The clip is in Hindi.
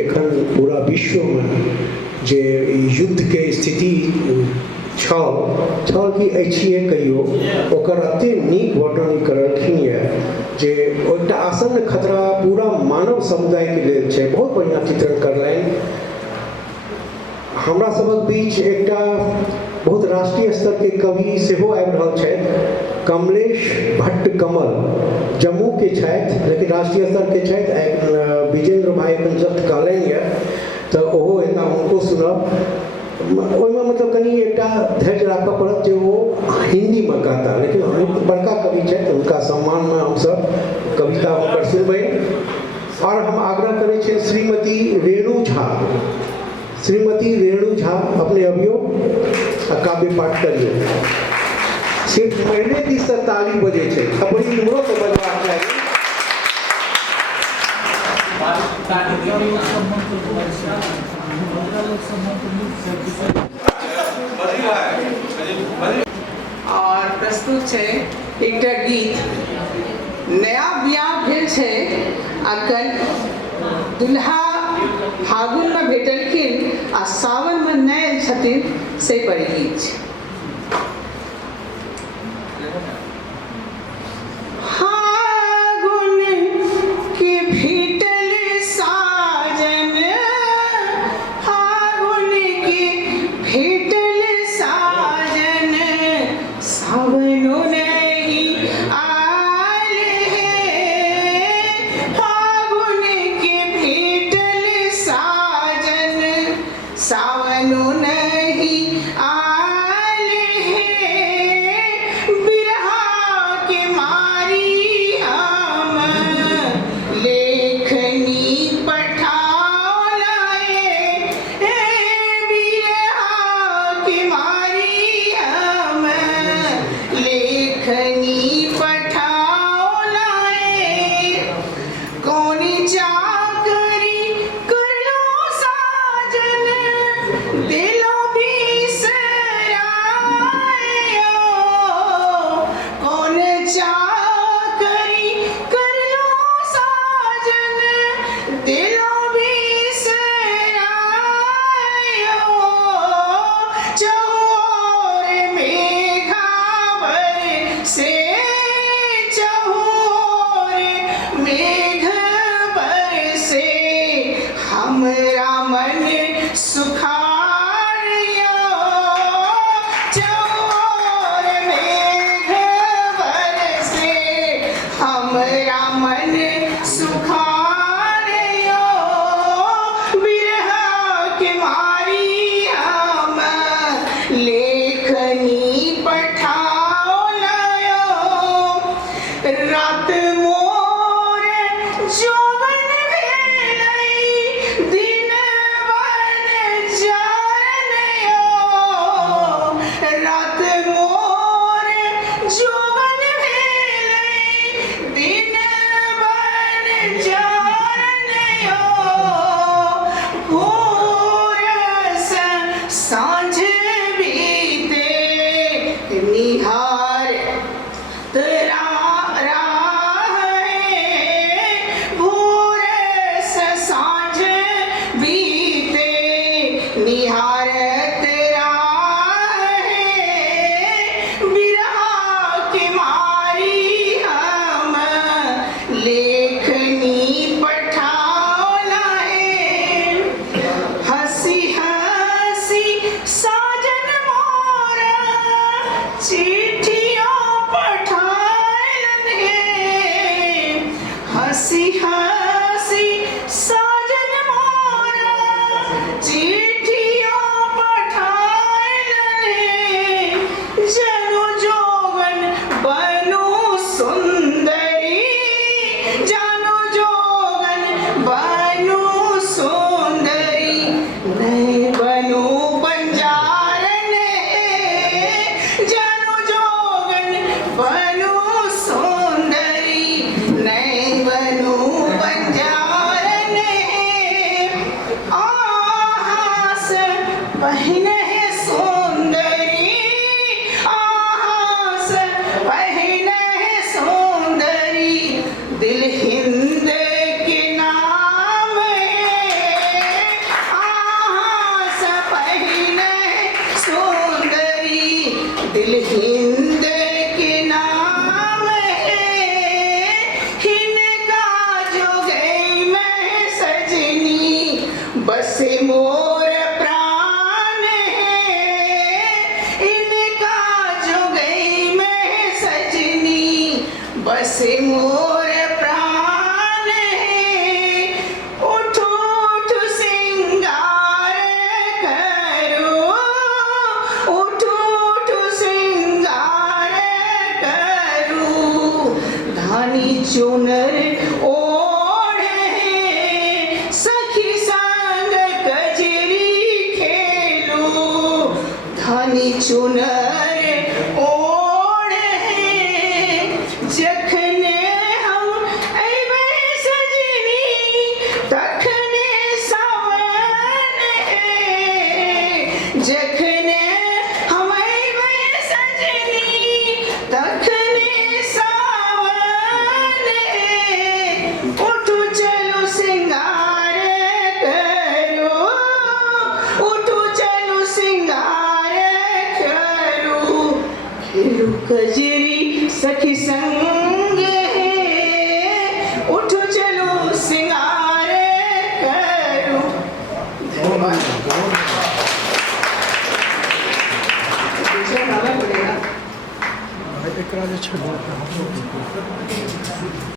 पूरा विश्व में जे युद्ध के स्थिति छल कि एछिए कहियो ओकर अते नीक वर्णन करलखिन जे एकटा आसन्न खतरा पूरा मानव समुदाय के लेल छै। बहुत बढ़िया चित्रण करलनि। हमरा सबक बीच एकटा बहुत राष्ट्रीय स्तर के कवि सेहो आबि रहल छथि, कमलेश भट्ट कमल, जम्मू के छथि लेकिन राष्ट्रीय स्तर के छथि। विजेंद्र भाई अपन जस्ट कहलनि यऽ तो ओहो एता हुनको सुनब। ओहिमे मतलब कनी एकटा धैर्य राखऽ पड़त जे वो हिंदी में कहता, लेकिन बड़का कवि छथि, उनका सम्मान में हम सब कविता हुनकर सुनबै। और हम आग्रह करै छियै श्रीमती रेणु झा, श्रीमती रेणु झा अपने अभियो काव्य पाठ करिए। सिर्फ पहले दिस से ताली बजे छै, थपड़ी इम्हरो से बजबाक चाही। और प्रस्तुत छै एकटा गीत। नया बियाह भेल छै अखन, दुल्हा फागुन में भेटलखिन आ सावन में नहि आयल छथिन, से पर गीत छै। दिल हिंद के नाम है। बसे मोर प्राण है इनका जो गई मैं सजनी, बसे मोर प्राण है उठ उठ सिंगार करो, उठ उठ सिंगार करो, धानी चुनर ओढ़े सखी संग कजरी खेलो, धानी चुनर ओढ़े जखने हम अइबै सजनी तखने सावन है, जखने हम अइबै सजनी तखने सावन है, उठो चलो सिंगार करो, उठो चलो सिंगार करो, खेलो कजरी सखी संग है, उठो चलो सिंगार करो। धन्यवाद। दूसरा गाना पड़ेगा। एकरा जे छै